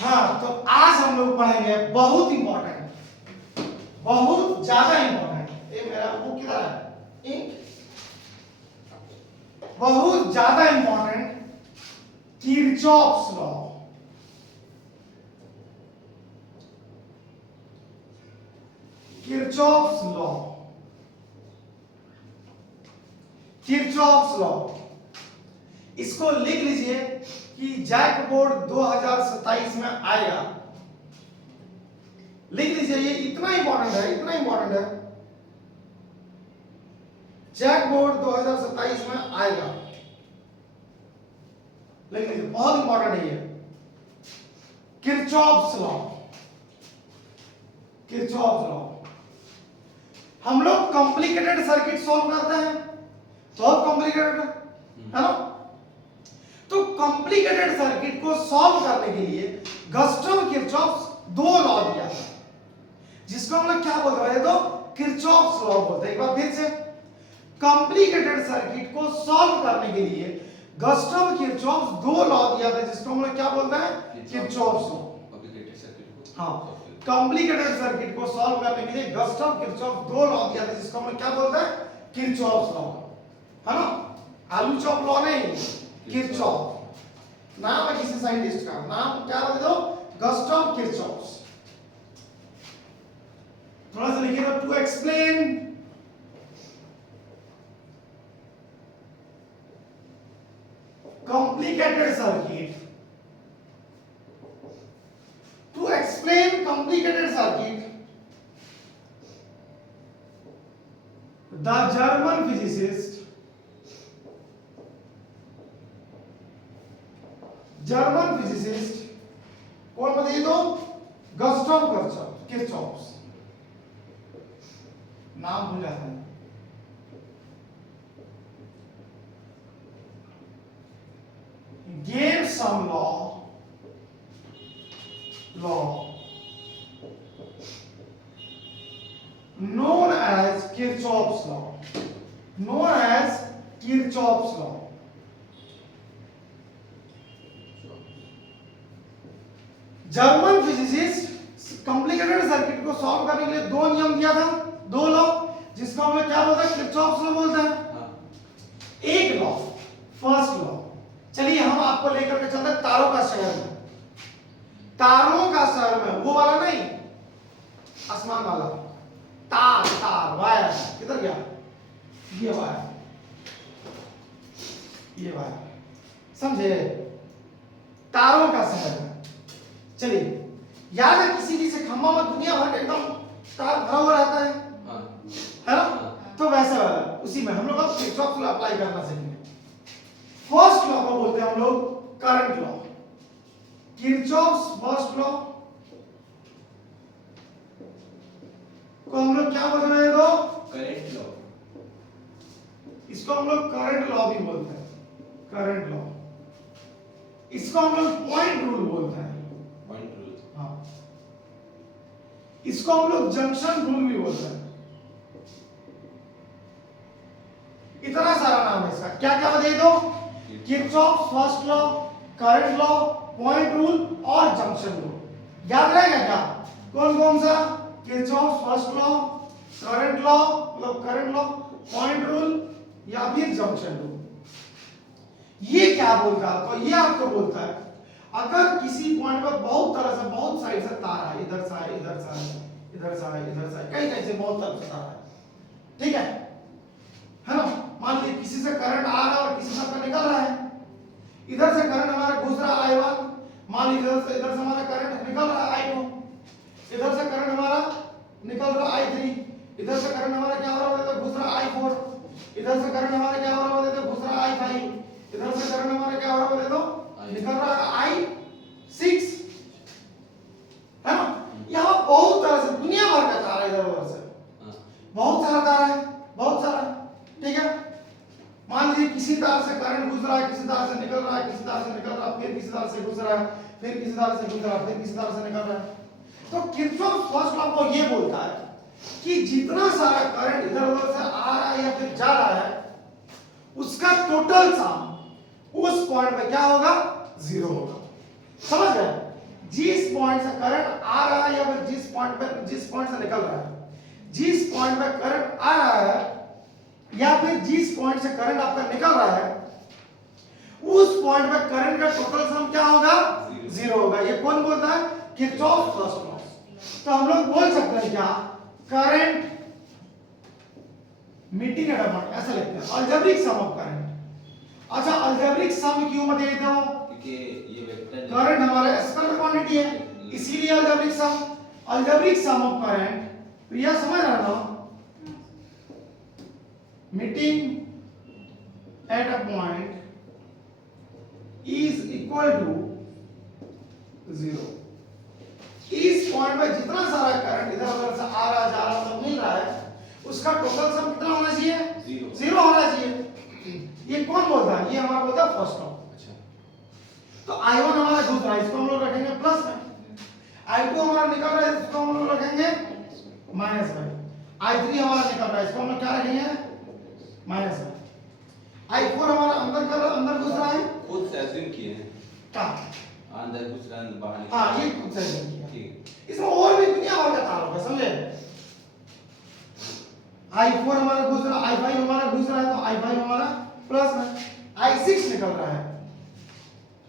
हाँ, तो आज हम लोग पढ़ेंगे बहुत इंपॉर्टेंट, बहुत ज्यादा इंपॉर्टेंट। ये मेरा बुक किधर है? इंक। बहुत ज्यादा important Kirchhoff's law. Kirchhoff's law, Kirchhoff's law, इसको लिख लीजिए कि जैक बोर्ड 2027 में आएगा। लिख लीजिए, ये इतना इंपॉर्टेंट है, इतना इंपॉर्टेंट है। जैक बोर्ड 2027 में आएगा, लिख लीजिए, बहुत इंपॉर्टेंट है ये। Kirchhoff's law, Kirchhoff's law. हम लोग कॉम्प्लिकेटेड सर्किट सॉल्व करते हैं, बहुत कॉम्प्लिकेटेड है ना। तो कॉम्प्लिकेटेड सर्किट को सॉल्व करने के लिए गस्टम किरचॉफ्स दो लॉ दिया था, जिसको हम लोग क्या बोलते हैं? तो किरचॉफ्स लॉ बोलते हैं। एक बार फिर से, कॉम्प्लिकेटेड सर्किट को सॉल्व करने के लिए गस्टम किरचॉफ्स दो लॉ दिया था, जिसको हम लोग क्या बोलते हैं? Kirchhoff's law. हाँ, कॉम्प्लिकेटेड सर्किट को सॉल्व करने के लिए गस्टम किरचॉफ दो लॉ दिया था, जिसको हम लोग क्या बोलते हैं? किरचॉफ्स लॉ, है ना। आलू चॉप लॉ नहीं, किरचॉफ नाम है किसी साइंटिस्ट का। नाम क्या दे दो? Gustav Kirchhoff's. थोड़ा सा लिखिए ना, to explain complicated circuit, to explain complicated circuit, the German physicist, कौन बताइए? तो गस्टम किरचॉफ्स। नाम भूल जाता है। Gave some law known as Kirchhoff's law, known as Kirchhoff's law. German physicist complicated circuit को सॉल्व करने के लिए दो नियम दिया था, दो लॉ, जिसको हम लोग क्या बोलते हैं? किरचॉफ्स लॉ बोलते हैं। एक लॉ, फर्स्ट लॉ, चलिए हम आपको लेकर के चलते हैं तारों का शहर में। तारों का शहर में, वो वाला नहीं, आसमान वाला तार, तार वायर। किधर गया? ये वायर, ये वायर, समझे? तारों का शहर में। चलिए, याद है किसी किसी खंभा में दुनिया भर एकदम तार भरा हुआ रहता है, है ना? तो वैसे वाला, उसी में हम लोग अब किरचॉफ लॉ अप्लाई करना सीखेंगे। फर्स्ट लॉ को बोलते हैं हम लोग current law, Kirchhoff's first law को हम लोग क्या बोलते हैं? तो करंट लॉ। इसको हम लोग करंट लॉ भी बोलते हैं, करंट लॉ। इसको हम लोग पॉइंट रूल बोलते हैं, पॉइंट रूल। हाँ, इसको हम लोग जंक्शन रूल भी बोलते हैं। इतना सारा नाम है इसका। क्या क्या बताइए? तो Kirchhoff's first law, current law, point rule और जंक्शन रूल। याद रहेगा क्या? कौन कौन सा? Kirchhoff's first law, current law मतलब करंट लॉ, पॉइंट रूल या फिर जंक्शन रूल। ये क्या बोलता है? तो ये आपको बोलता है अगर किसी पॉइंट पर बहुत तरह से, बहुत साइड से तार है, इधर से है, इधर से है, इधर से है, इधर से है, कई कई से बहुत तरह से तार है, ठीक है ना। मान लीजिए किसी से करंट आ रहा है और किसी से निकल रहा है। इधर से करंट हमारा घुस रहा है I1, मान लीजिए इधर से हमारा करंट निकल रहा है I2, इधर से करंट हमारा निकल रहा है I3, इधर से करंट हमारा क्या हो रहा है? घुस रहा है I4, इधर से करंट हमारा क्या हो रहा है? घुस रहा है I5, इधर से करंट हमारा क्या हो रहा है? तो निकल रहा है I6, है ना। यहाँ बहुत तरह से दुनिया भर का तार है, इधर उधर से बहुत सारा तार है, बहुत सारा, ठीक है। मान लीजिए किसी तार से करंट घुस रहा है, किसी तार से निकल रहा है, किसी तार से निकल रहा है, फिर किसी तार से घुस रहा है, फिर किसी तार से घुस रहा है, फिर किसी तार से निकल रहा है। तो किरचॉफ फर्स्ट लॉ को ये बोलता है कि जितना सारा करंट इधर उधर से आ रहा है या फिर जा रहा है, उसका टोटल सम उस पॉइंट पे क्या होगा? जीरो होगा। समझ गए? जिस पॉइंट से करंट आ रहा है या फिर जिस पॉइंट से निकल रहा है, जिस पॉइंट पे करंट आ रहा है या फिर जिस पॉइंट से करंट आपका निकल रहा है, उस पॉइंट पे करंट का टोटल सम क्या होगा? जीरो होगा। ये कौन बोलता है? Kirchhoff first law. तो हम लोग बोल सकते हैं क्या? Current meeting at a point, ऐसा लिखते हैं अलजेब्रिक सम ऑफ करंट। अच्छा, अलजेब्रिक सम क्यों मत देते हो? क्योंकि ये वेक्टर करंट हमारा स्केलर क्वांटिटी है, इसीलिए algebraic sum. Algebraic sum of current, Priya समझ रहा ना? Meeting at a point is equal to zero. इस पॉइंट पे जितना सारा करंट इधर उधर से आ रहा जा रहा सब मिल रहा है, उसका टोटल सम कितना होना चाहिए? जीरो। जीरो होना चाहिए। ये कौन बोलता है? ये हमारा बोलता है फर्स्ट लॉ। अच्छा, तो I1 हमारा घुस रहा है, इसको हम लोग रखेंगे प्लस में। I2 हमारा निकल रहा है, इसको हम लोग रखेंगे माइनस में। I3 हमारा निकल रहा है, इसको हम लोग क्या रखेंगे? माइनस में। I4 हमारा अंदर घुस रहा है, खुद से अज्यूम किए हैं, क्या? अंदर कुछ रन बाहर निकल। हाँ, ये खुद से assume किया। ठीक। इसमें और भी दुनिया भर का तार होगा, समझे? I4 हमारा घुस रहा है, I5 हमारा घुस रहा है, तो I5 हमारा प्लस में। I6 निकल रहा है,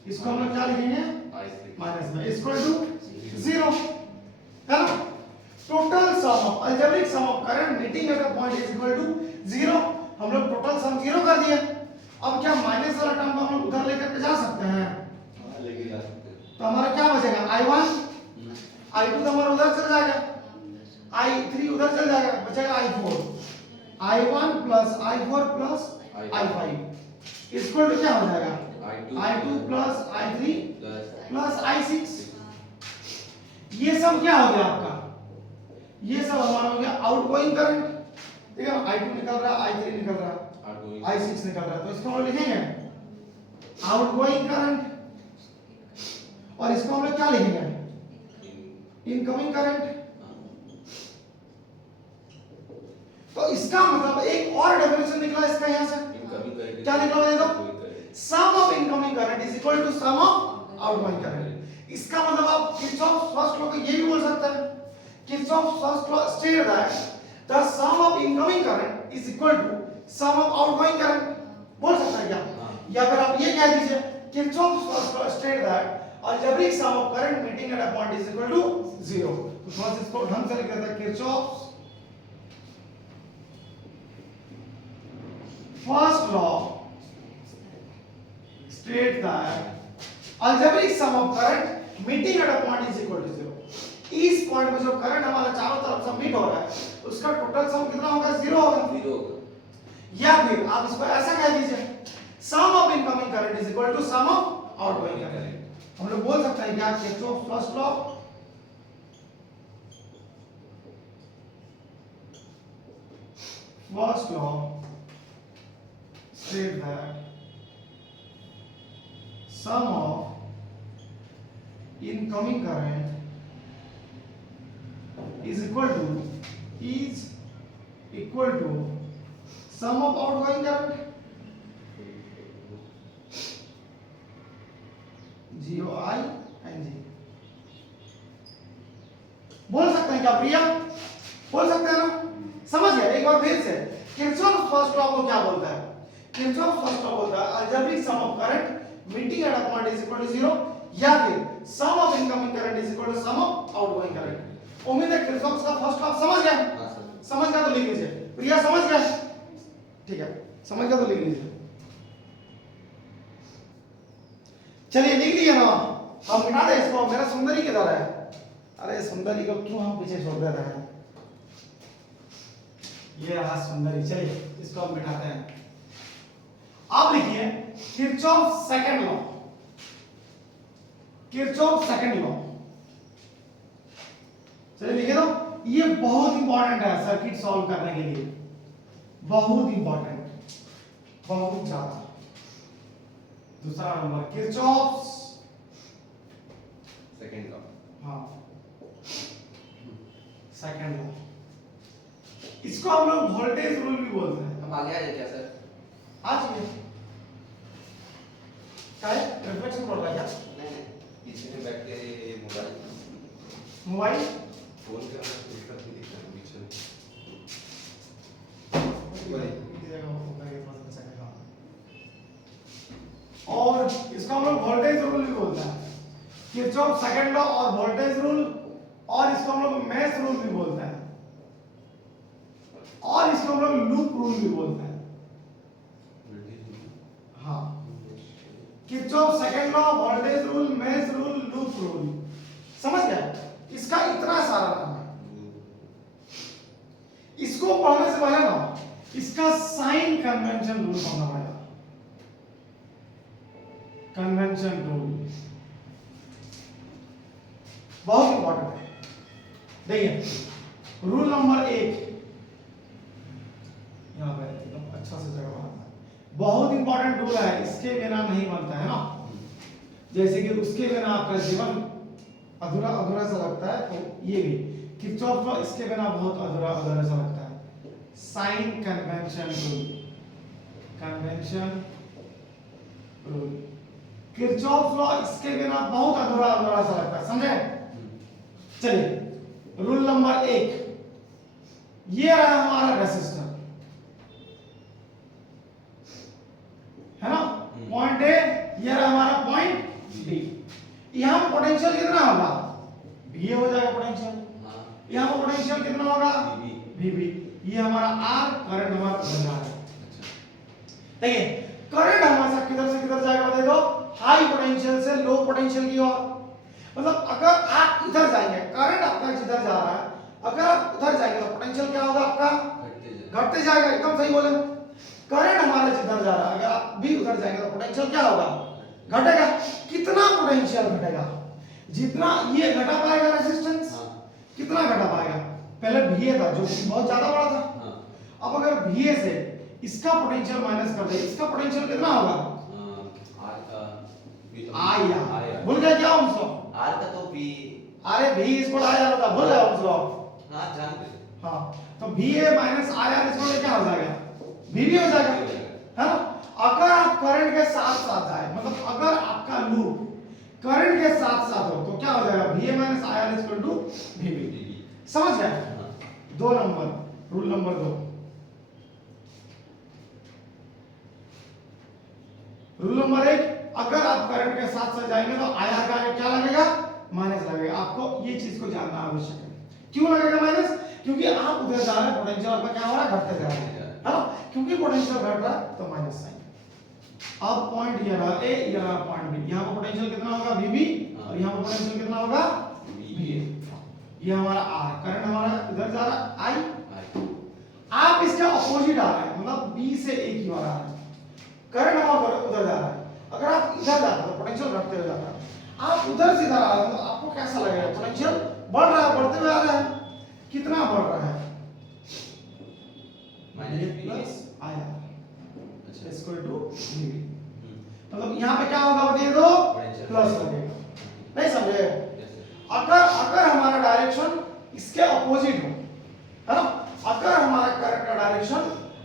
इसको हम लोग क्या लिखेंगे? माइनस में। इक्वल टू जीरो, है ना? Total sum of algebraic sum of current meeting at a point is equal to zero. हम लोग टोटल सम जीरो कर दिए। अब क्या माइनस वाला टर्म को हम लोग उधर लेकर के जा सकते हैं? हाँ, लेके जा सकते हैं। तो हमारा क्या बचेगा? I1, I2 तो हमारा उधर चल जाएगा, I3 उधर चल जाएगा, बचेगा I4। I1 plus I4 plus I5 equal to क्या हो जाएगा? I2 plus I3 plus I6। ये सब क्या हो गया आपका? ये सब हमारा हो गया आउटगोइंग करंट, ठीक है? I2 निकल रहा है, I3 निकल रहा है, I6 निकल रहा है, तो इसको हम लोग लिखेंगे आउटगोइंग करंट, और इसको हम लोग क्या लिखेंगे? Incoming current. तो इसका मतलब एक और डेफिनेशन निकला इसका यहां से, क्या निकला? देखो, sum of incoming current is equal to sum of outgoing current. इसका मतलब आप किरचॉफ फर्स्ट लॉ को ये भी बोल सकते हैं। Kirchhoff first law state that the sum of incoming current is equal to sum of outgoing current, बोल सकते हैं क्या? या फिर आप ये कह दीजिए Kirchhoff first law state that algebraic sum of current meeting at a point is equal to zero. तो थोड़ा सा इसको ढंग से लिख देते हैं, Kirchhoff first law state that algebraic sum of current meeting at a point is equal to zero। इस पॉइंट पे जो करंट हमारा चारों तरफ से मीट हो रहा है, उसका टोटल सम कितना होगा? जीरो होगा। जीरो होगा। या फिर आप इसको ऐसा कह दीजिए, sum of incoming current is equal to sum of outgoing current. हम लोग बोल सकते हैं क्या? Kirchhoff first law state that sum of incoming current is equal to sum of outgoing current, GOING। बोल सकते हैं क्या प्रिया? बोल सकते हैं ना? समझ गया? एक बार फिर से, किरचॉफ फर्स्ट लॉ को क्या बोलता है? किरचॉफ फर्स्ट लॉ बोलता है algebraic sum of current meeting at a point is equal to zero, या फिर sum of incoming current is equal to sum of outgoing current. उम्मीद है किरचॉफ का फर्स्ट लॉ समझ गए? हाँ सर। समझ गया तो लिख लीजिए। प्रिया समझ गए? ठीक है, समझ गया तो लिख लीजिए। चलिए लिख लिया ना, हम मिटा दे इसको। मेरा सुंदरी किधर है? अरे सुंदरी को क्यों हम पीछे छोड़ दे रहे हैं? ये रहा सुंदरी। चलिए इसको हम मिटाते हैं। आप लिखिए Kirchhoff second law, Kirchhoff second law. चलिए लिखे दो। ये बहुत इंपॉर्टेंट है सर्किट सॉल्व करने के लिए, बहुत इंपॉर्टेंट, बहुत ज्यादा। दूसरा नंबर किरचॉफ सेकंड लॉ। हाँ, सेकंड लॉ। इसको हम लोग वोल्टेज रूल भी बोलते हैं। हम आगे आ जाए क्या सर? आज ये क्या है? रिफ्लेक्शन पड़ रहा है क्या? नहीं, पीछे में बैठ के मुड़ा मोबाइल फोन का फिल्टर भी दिख रहा है पीछे और इसको हम लोग वोल्टेज रूल भी बोलते हैं, किरचॉफ सेकंड लॉ और वोल्टेज रूल, और इसको हम लोग मेश रूल भी बोलते हैं, और इसको हम लोग लूप रूल भी बोलते हैं। हाँ, Kirchhoff second law, voltage rule, mesh rule, loop rule, समझ गए? इसका इतना सारा नाम है। इसको पढ़ने से पहले ना इसका साइन कन्वेंशन रूल पढ़ना पड़ेगा। कन्वेंशन रूल बहुत इंपॉर्टेंट है। देखिए रूल नंबर 1 यहां पे एकदम अच्छा से जगह बनाना है, बहुत इंपॉर्टेंट रूल है, इसके बिना नहीं बनता है ना। जैसे कि उसके बिना आपका जीवन अधूरा अधूरा सा लगता है, तो ये भी किरचॉफ लॉ इसके बिना बहुत अधूरा अधूरा सा लगता है। Sign convention rule, convention rule, Kirchhoff law इसके बिना बहुत अधूरा अधूरा सा लगता है, समझे? चलिए रूल नंबर 1, ये रहा हमारा रेसिस्टर, है ना, पॉइंट ए, ये रहा हमारा पॉइंट बी। यहां पोटेंशियल कितना होगा? VA हो जाएगा पोटेंशियल। यहां पर पोटेंशियल कितना होगा? VB। ये हमारा R, करंट हमारा बन रहा है। देखिए करंट हमारा किधर से किधर जाएगा बताइए तो, हाई पोटेंशियल से लो पोटेंशियल की ओर। मतलब अगर आप इधर जाएंगे, करंट आपका जिधर जा रहा है, अगर आप उधर जाएंगे तो पोटेंशियल क्या होगा आपका? घटते जाएगा। एकदम सही बोले। करंट हमारा जिधर जा रहा है, अगर आप भी उधर जाएंगे तो पोटेंशियल क्या होगा? घटेगा। कितना पोटेंशियल घटेगा? जितना ये घटा पाएगा रेजिस्टेंस, कितना घटा पाएगा? पहले VA था जो बहुत ज्यादा बड़ा था, अब अगर VA से इसका पोटेंशियल माइनस कर दे, इसका पोटेंशियल कितना होगा? आया। भूल गए क्या ओम्स लॉ? R का तो V, अरे V इसको आ जाता था, भूल गए ओम्स लॉ? हाँ जान गए। हाँ, तो VA माइनस IR इसको क्या हो जाएगा? VB हो जाएगा, है ना? अगर आप करंट के साथ साथ जाए, मतलब अगर आपका लूप करंट के साथ साथ हो तो क्या हो जाएगा? VA minus IR equal to VB। समझ गए? 2 number, rule number 2। Rule number 1, अगर आप करंट के साथ साथ जाएंगे तो IR का आगे क्या लगेगा? माइनस लगेगा। आपको ये चीज को जानना आवश्यक है। क्यों लगेगा माइनस? क्योंकि आप उधर जा रहे हैं, पोटेंशियल आपका क्या हो रहा है? घटते जा रहा है ना? क्योंकि पोटेंशियल घट रहा है तो माइनस साइन। अब पॉइंट ये रहा A, ये रहा पॉइंट B। यहां पर पोटेंशियल कितना होगा? VB, और यहां पर पोटेंशियल कितना होगा? VA। ये हमारा R, करंट हमारा इधर जा रहा है I। आप इसका अपोजिट आ रहा है, मतलब B से A की ओर आ रहा है, करंट हमारा उधर जा रहा है। अगर आप इधर जाते हो तो पोटेंशियल घटते हुए जाता है, आप उधर से इधर आ रहे हो तो आपको कैसा लगेगा? पोटेंशियल बढ़ रहा है, बढ़ते हुए आ रहा है। कितना बढ़ रहा है? माइनस IR अच्छा इक्वल टू VB। मतलब यहाँ पे क्या होगा बताइए तो? प्लस लगेगा। नहीं समझे? अगर हमारा डायरेक्शन इसके अपोजिट हो, है ना, अगर हमारा करंट का डायरेक्शन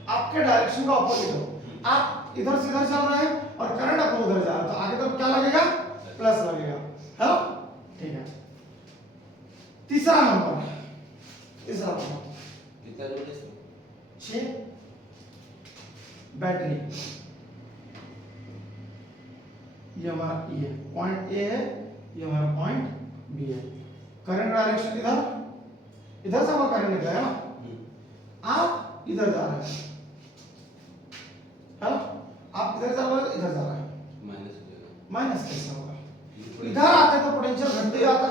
आपके डायरेक्शन का अपोजिट हो, आप इधर से इधर चल रहे हैं और करंट आपको उधर जा रहा है, तो आगे तो क्या लगेगा? प्लस लगेगा, है ना? ठीक है। तीसरा नंबर कितना लोड है इसमें? 6 बैटरी। ये हमारा ये पॉइंट ए है, ये हमारा पॉइंट बी है। करंट डायरेक्शन इधर से हमारा करंट निकला है ना, आप इधर जा रहे हैं, है ना, आप इधर जा रहे हैं, इधर जा रहे हैं, माइनस हो जाएगा। माइनस कैसे होगा? इधर आते तो पोटेंशियल घटते जाता।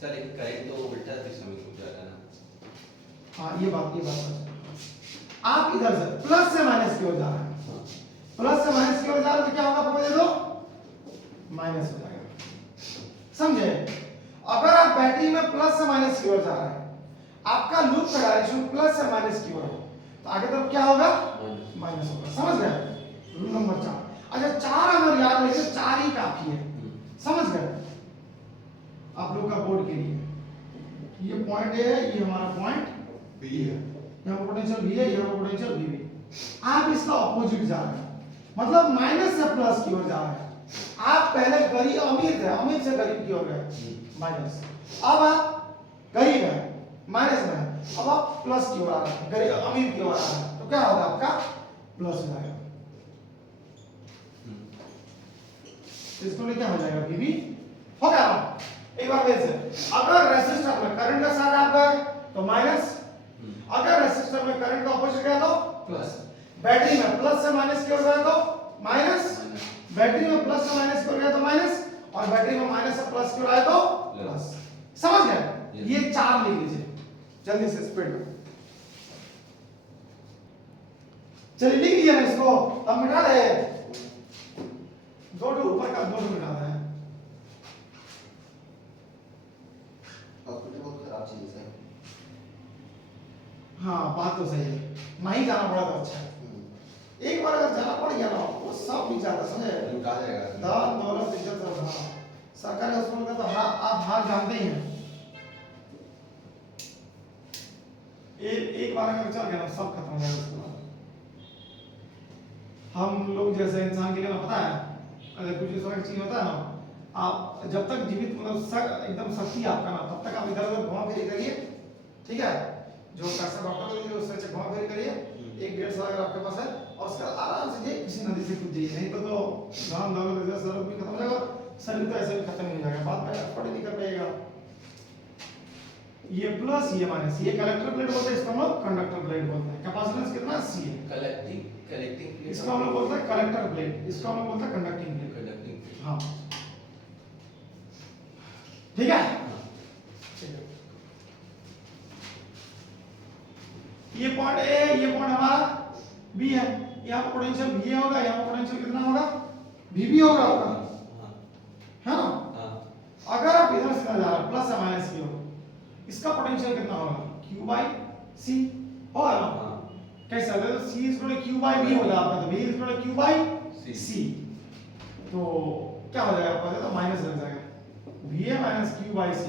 सर एक करंट तो उल्टा दिशा में घूम जाता है ना। हाँ ये बात आप इधर से प्लस से माइनस की ओर जा रहे हैं, प्लस से माइनस की ओर जा रहे हैं तो क्या होगा? आपको बता दो, माइनस हो जाएगा। समझे? अगर आप बैटरी में प्लस से माइनस की ओर जा रहे हैं, आपका लूप का डायरेक्शन प्लस से माइनस की ओर है, तो आगे तरफ क्या होगा? माइनस होगा। समझ गए? Rule number 4। अच्छा 4 अगर याद रखिए, 4 ही काफी है। समझ गए? आप लोग का बोर्ड के लिए ये पॉइंट ए है, ये हमारा पॉइंट बी है, यहाँ पर पोटेंशियल बी है, यहाँ पर पोटेंशियल बी है। आप इसका ऑपोजिट जा रहे हैं, मतलब माइनस से प्लस की ओर जा रहे हैं, आप पहले गरीब अमीर थे, अमीर से गरीब की हो गए माइनस, अब आप गरीब है माइनस में है, अब आप प्लस की ओर आ रहे हैं, गरीब अमीर की ओर आ रहे हैं, तो क्या होगा आपका प्लस हो जाएगा। इसको लेके हो जाएगा बीबी हो गया ना। एक बार फिर से, अगर रेसिस्टर में करंट का साथ आप गए तो माइनस, अगर रेसिस्टर में करंट का ऑपोजिट गया तो प्लस, बैटरी में प्लस से माइनस की ओर गया तो माइनस, बैटरी में प्लस से माइनस की ओर गया तो माइनस, और बैटरी में माइनस से प्लस की ओर आया तो प्लस। समझ गए? ये चार लिख लीजिए जल्दी से स्पीड में। चलिए लिख लिया ना इसको, अब मिटा दे, दो ऊपर का दो मिटा है। हॉस्पिटल बहुत खराब चीज है। हाँ बात तो सही है, नहीं जाना पड़ा तो अच्छा है। एक बार अगर जाना पड़ गया ना वो सब नहीं जाता, समझे? लुटा जाएगा। दान दौलत इज्जत और हाँ सरकारी हॉस्पिटल का तो आप हाल जानते ही हैं। एक बार अगर चल गया ना सब खत्म हो जाएगा उसके बाद। हम लोग जैसे इंसान के लिए ना पता है, अगर कुछ इस तरह की चीज होता है ना, आप जब तक जीवित मतलब एकदम शक्ति आपका ना, तब तक आप इधर उधर घुमा फिरी करिए, ठीक है? जो पैसा डॉक्टर को दीजिए उससे घुमा फिरी करिए, 1-1.5 अगर आपके पास है, और उसका आराम से जाइए, किसी नदी से कूद जाइए, नहीं तो धन दौलत इज्जत सब भी खत्म हो जाएगा, शरीर तो ऐसे भी खत्म हो जाएगा, बाद में एफर्ट नहीं कर पाएगा। ये प्लस ये माइनस, ये कलेक्टर प्लेट बोलते हैं, इसको हम लोग कंडक्टर प्लेट बोलते हैं। कैपेसिटेंस कितना C है, कलेक्टिंग इसको हम लोग बोलते हैं कलेक्टर प्लेट, इसको हम लोग बोलते हैं कंडक्टिंग प्लेट। कंडक्टिंग। हाँ ठीक है, ये पॉइंट A, ये पॉइंट हमारा B है, यहाँ पर पोटेंशियल VA होगा, यहाँ पर पोटेंशियल कितना होगा VB होगा, है ना? अगर आप इधर से जा रहे हैं प्लस या माइनस की ओर, इसका पोटेंशियल कितना होगा Q by C होगा ना? कैसा है? तो C is equal to Q by V होगा आपका, तो V is equal to Q by C, तो क्या हो जाएगा आपका? तो माइनस लग जाएगा, VA minus Q by C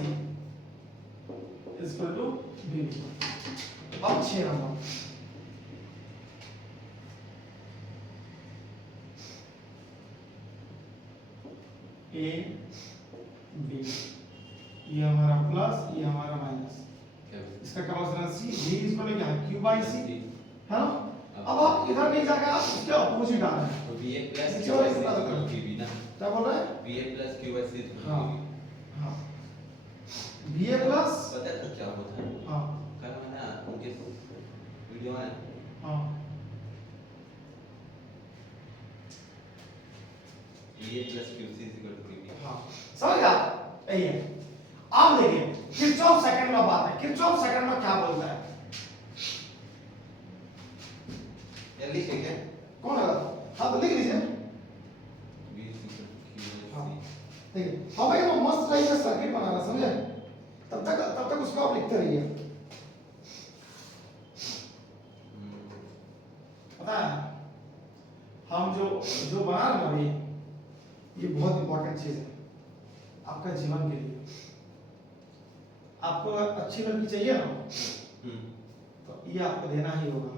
is equal to VB। अब 6 नंबर, A B, ये हमारा प्लस ये हमारा माइनस, इसका capacitance C, V is equal to क्या है Q by C, है ना? अब आप इधर नहीं जाकर आप इसके ऑपोजिट आ रहे हैं, तो VA प्लस नीचे Q वाले by से C बात करो। VB ना, क्या बोल रहे हैं? VA plus Q by C हाँ हाँ, VA प्लस, पता है क्या होता है? हाँ कल मैंने उनके वीडियो में हाँ VA plus QC is equal to VB। हाँ समझ गया? यही है। आप देखिए किरचॉफ सेकंड लॉ बात है, किरचॉफ सेकंड लॉ क्या बोलता है? जल्दी से क्या? कौन है? हाँ तो लिख लीजिए। V is equal to Q by हाँ C। देखिए, हम भाई ना मस्त टाइप का सर्किट बना रहा, समझे? तब तक उसको आप लिखते रहिए। पता है हम जो बना रहे हैं अभी, ये बहुत इंपॉर्टेंट चीज है आपका जीवन के लिए। आपको अगर अच्छी लड़की चाहिए ना, तो ये आपको देना ही होगा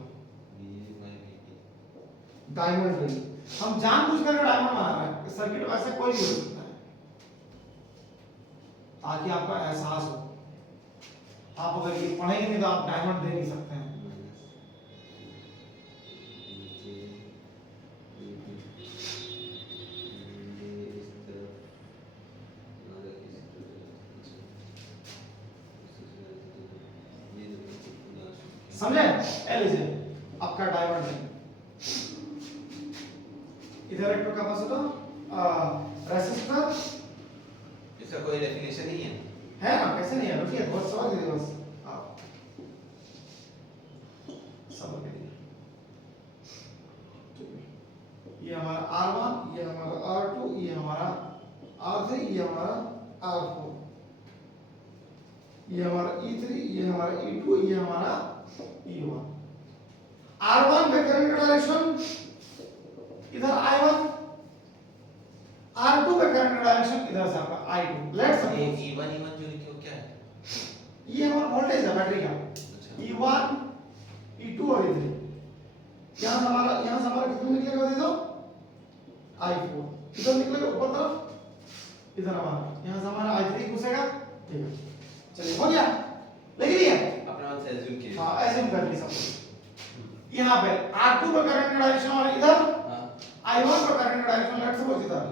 VA by VB। Diamond ring. हम जानबूझकर डायमंड बना रहे हैं, सर्किट वैसे कोई भी हो सकता है, ताकि आपका एहसास हो। आप अगर ये पढ़ेंगे नहीं तो आप डायमंड दे नहीं सकते हैं। समझे? ए लीजिए आपका डायमंड रिंग, इधर एक कैपेसिटर, रेसिस्टर, इसका कोई डेफिनेशन नहीं है ना? कैसे नहीं है? रुकिए बहुत सवाल कीजिए बस आप सब के लिए। ये हमारा R1, ये हमारा R2, ये हमारा R3, ये हमारा R4, ये हमारा E3, ये हमारा E2, ये हमारा E1। R1 पे करंट का डायरेक्शन इधर I1, R2 पे करंट का डायरेक्शन इधर से आपका I2। लेट्स ये सपोज E1 जो लिखे हो क्या है? ये हमारा वोल्टेज है बैटरी का, अच्छा। E1, E2 और E3। यहाँ से हमारा कितना निकलेगा दे दो I4। इधर निकलेगा ऊपर तरफ, इधर हमारा यहाँ से हमारा I3 घुसेगा, ठीक है। चलिए हो गया, लिख लिया अपना मान से एज्यूम कीजिए। हाँ एज्यूम कर ली सब। यहाँ पे R2 का करंट का डायरेक्शन हमारा इधर, हाँ I1 का करंट का डायरेक्शन लेफ्ट सपोज इधर,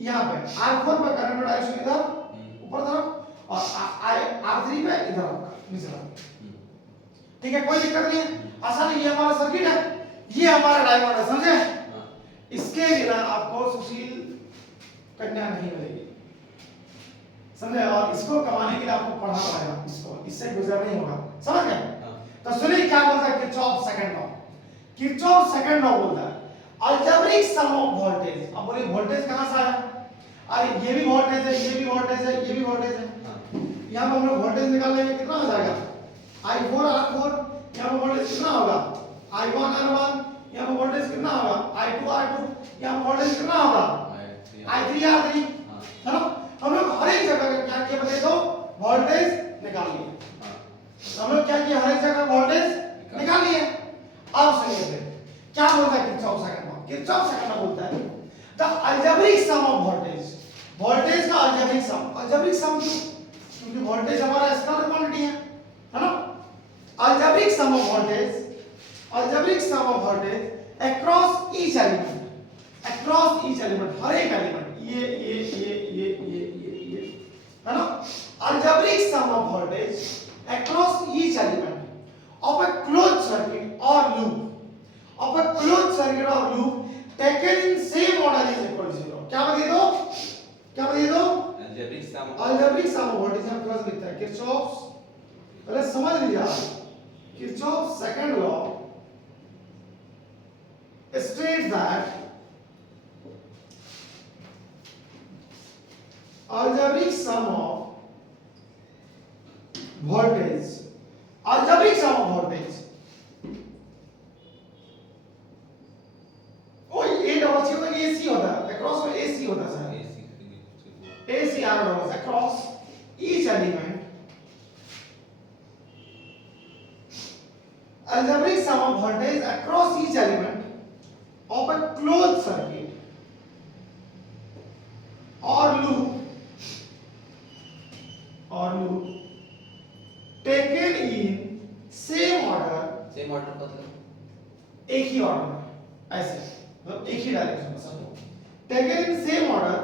यहाँ पे R4 का करंट का डायरेक्शन इधर ऊपर तरफ और R3 पे इधर आपका नीचे तरफ, ठीक है कोई दिक्कत नहीं है, आसान है। ये हमारा सर्किट है, ये हमारा डायोड है, समझे? इसके बिना आपको सुशील कन्या नहीं मिलेगी, समझे? और इसको कमाने के लिए आपको पढ़ना पड़ेगा, इसको इससे गुजर नहीं होगा, समझ गए? तो सुनिए क्या बोलता है Kirchhoff second law. Kirchhoff second law बोलता है अलजेब्रिक सम ऑफ वोल्टेज। अब बोलिए वोल्टेज कहां से आया? अरे ये भी वोल्टेज है, ये भी वोल्टेज है, ये भी वोल्टेज है। यहां पे हम लोग वोल्टेज निकाल लेंगे, कितना हो जाएगा? I4 R4, यहां पे वोल्टेज कितना होगा? I1 R1, यहां पे वोल्टेज कितना होगा? I2 R2, यहां पे वोल्टेज कितना होगा? I3 R3, है ना? हम लोग हर एक जगह का क्या किया बताइए तो वोल्टेज निकाल लिए। हम लोग क्या किया, हर एक जगह वोल्टेज निकाल लिए। अब सुनिए फिर क्या बोलता है Kirchhoff second law. Kirchhoff second law बोलता है the algebraic sum of voltage, voltage का अलजेब्रिक सम। अलजेब्रिक सम क्योंकि वोल्टेज हमारा स्केलर क्वांटिटी है ना? Algebraic sum of voltage, algebraic sum of voltage across each element, across each element, हर एक element, ये है ना? Algebraic sum of voltage across each element of a closed circuit or loop, of a closed circuit or loop taken in same order is equal to 0। क्या बता दो, क्या बता दो? Algebraic sum, algebraic sum of voltage हम plus लिखते हैं Kirchhoff, पहले समझ लीजिए Kirchhoff second law states that algebraic sum of voltage, algebraic sum of voltage AC होता है, across में AC होता है sir, AC R dot across each element, algebraic sum of voltage across each element of a closed circuit or loop taken in same order, same order मतलब एक ही order में, ऐसे मतलब एक ही डायरेक्शन में सब taken in same order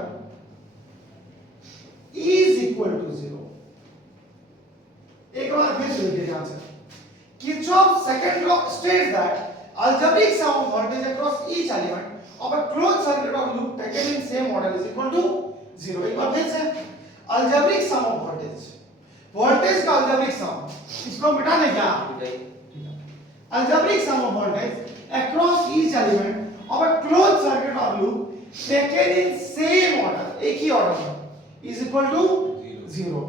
is equal to 0। एक बार फिर देखिए ध्यान से, Kirchhoff's second law states that algebraic sum of voltage across each element of a closed circuit or loop taken in same order is equal to 0। एक बार फिर से, algebraic sum of voltage, voltage का algebraic sum, इसको मिटा दें क्या? algebraic sum of voltage across each element of a closed circuit or loop taken in same order, एक ही order में, is equal to 0,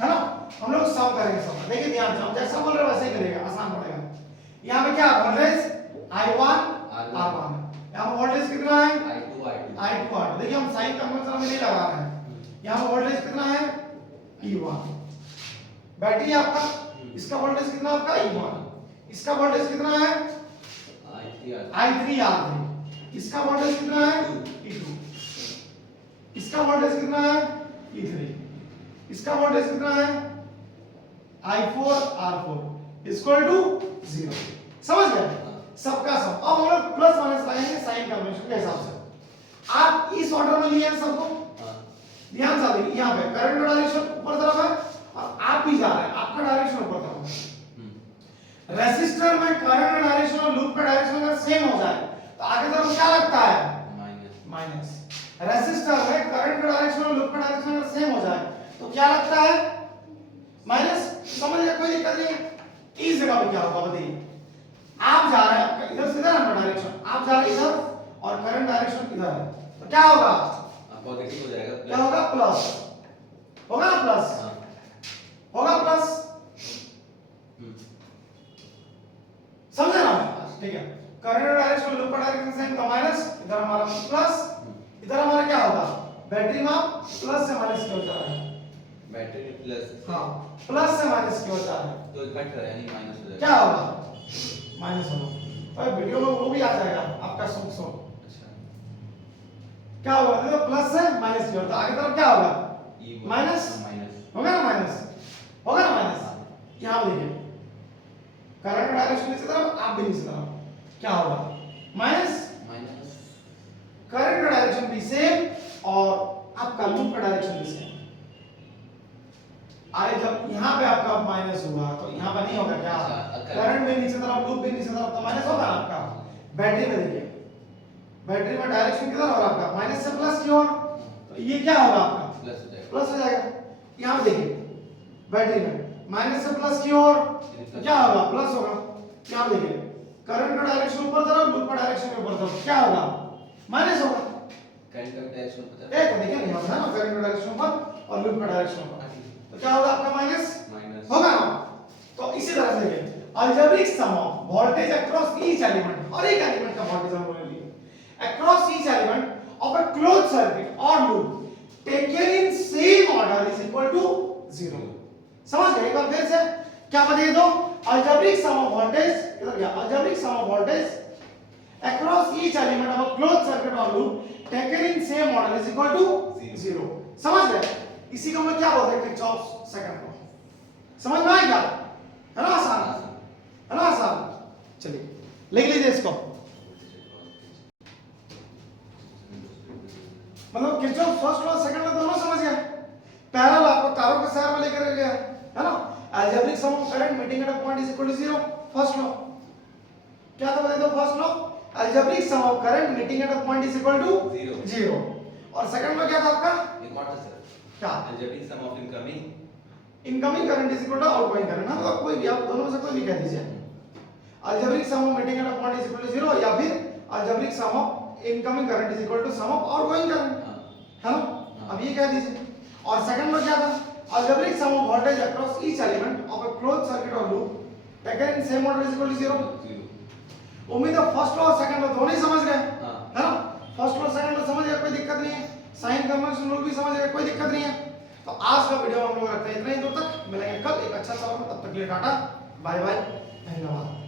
है ना? हम लोग सम करेंगे सम, देखिए ध्यान से, हम जैसा बोल रहे हैं वैसे ही करेंगे, आसान पड़ेगा। यहाँ पे क्या वोल्टेज I1 R1, यहाँ पे वोल्टेज कितना है? I2 R2। देखिए हम साइन कन्वेंशन में नहीं लगा रहे हैं, यहाँ पे वोल्टेज कितना है? E1। बैटरी आपका, इसका वोल्टेज कितना आपका? E1। इसका वोल्टेज कितना है? I3 R3। इसका वोल्टेज कितना है? E2। इसका वोल्टेज कितना है? E3। इसका वोल्टेज कितना है? I4 R4 equal to 0। समझ गए? सबका सब। अब हम लोग प्लस माइनस लगाएंगे साइन कन्वेंशन के हिसाब से। आप इस ऑर्डर में लिए हैं सबको, ध्यान से देखिए, यहाँ पे करंट का डायरेक्शन ऊपर तरफ है और आप भी जा रहे हैं, आपका डायरेक्शन ऊपर तरफ है। रेसिस्टर में करंट का डायरेक्शन और लूप का डायरेक्शन अगर सेम हो जाए तो आगे तरफ क्या लगता है? माइनस। रेसिस्टर में करंट का डायरेक्शन और लूप का डायरेक्शन अगर सेम हो जाए तो क्या लगता है? माइनस। समझ गए? कोई दिक्कत नहीं है। इस जगह पे क्या होगा बताइए, आप जा रहे हैं इधर से इधर है डायरेक्शन, आप जा रहे हैं इधर और करंट डायरेक्शन इधर है, तो क्या होगा? पॉजिटिव हो जाएगा, क्या होगा? प्लस होगा ना, प्लस होगा, प्लस। समझे ना? ठीक है, करंट डायरेक्शन लूप का डायरेक्शन सेम तो माइनस, इधर हमारा प्लस, इधर हमारा क्या होगा? बैटरी में प्लस से माइनस की ओर जा रहा है, बैटरी प्लस, हाँ प्लस से माइनस की ओर जा रहा है, तो इफेक्ट है यानी माइनस हो जाएगा। क्या होगा? माइनस होगा। और वीडियो में वो भी आ जाएगा आपका सुख सुख। अच्छा, क्या होगा देखो प्लस से माइनस की ओर, तो आगे तरफ क्या होगा E माइनस माइनस होगा ना, माइनस होगा ना माइनस। यहाँ पे देखिए करंट का डायरेक्शन इसी तरफ, आप भी इसी तरफ, क्या होगा माइनस, माइनस करंट का डायरेक्शन भी सेम और आपका लूप का डायरेक्शन भी सेम। अरे जब यहाँ पे आपका माइनस हुआ तो यहाँ पे नहीं होगा क्या, अच्छा, करंट भी नीचे तरफ लूप भी नीचे तरफ, तो माइनस होगा ना आपका। बैटरी में देखिए, बैटरी में डायरेक्शन किधर होगा आपका, माइनस से प्लस की ओर, तो ये क्या होगा आपका प्लस हो जाएगा। प्लस हो जाएगा। यहाँ पे देखिए बैटरी में माइनस से प्लस की ओर तो क्या होगा प्लस होगा। यहाँ पे देखिए करंट का डायरेक्शन ऊपर तरफ, लूप का डायरेक्शन ऊपर तरफ, क्या होगा माइनस होगा। करंट का डायरेक्शन पता एक देखिए यहाँ पे ना करंट का डायरेक्शन ऊपर और लूप का डायरेक्शन ऊपर, तो क्या होगा आपका माइनस माइनस होगा ना। तो इसी तरह से देखिए algebraic sum of voltage across each element, और एक एलिमेंट का वोल्टेज हम बोल लिए across each element of a closed circuit or loop taken in same order is equal to 0। समझ गए। एक बार फिर से क्या बताइए दो, अलजेब्रिक सम ऑफ वोल्टेज इधर गया, algebraic sum of voltage across each element of a closed circuit or loop taken in same order is equal to 0। समझ गए। इसी को हम लोग क्या बोलते हैं किरचॉफ सेकंड लॉ। समझ में आया क्या, है ना आसान, है ना आसान। चलिए लिख लीजिए इसको, मतलब Kirchhoff first law second law दोनों समझ गए। पहला लॉ आपको तारों के सहारे में लेकर गया है ना, algebraic sum of current meeting at a point is equal to 0। First law क्या था बता दो, first law algebraic sum of current meeting at a point is equal to 0। और सेकंड लॉ क्या था आपका, एक और था सर, क्या algebraic sum of incoming current is equal to outgoing current, मतलब कोई भी आप दोनों में से कोई भी कह दीजिए। Algebraic sum of meeting at a point is equal to 0 या फिर algebraic sum of incoming current is equal to sum of outgoing current, है ना। अब ये कह दीजिए। और सेकंड में क्या था, algebraic sum of voltage across each element of a closed circuit or loop taken in same order is equal to 0। उम्मीद है फर्स्ट लॉ और सेकंड लॉ दोनों ही समझ गए, है ना। फर्स्ट लॉ सेकंड लॉ समझ गए, कोई दिक्कत नहीं है। साइन कन्वेंशन रूल भी समझ गए, कोई दिक्कत नहीं है। तो आज का वीडियो हम लोग रखते हैं इतना ही दूर तक, मिलेंगे कल एक अच्छा सवाल में, तब तक के लिए टाटा बाय बाय, धन्यवाद।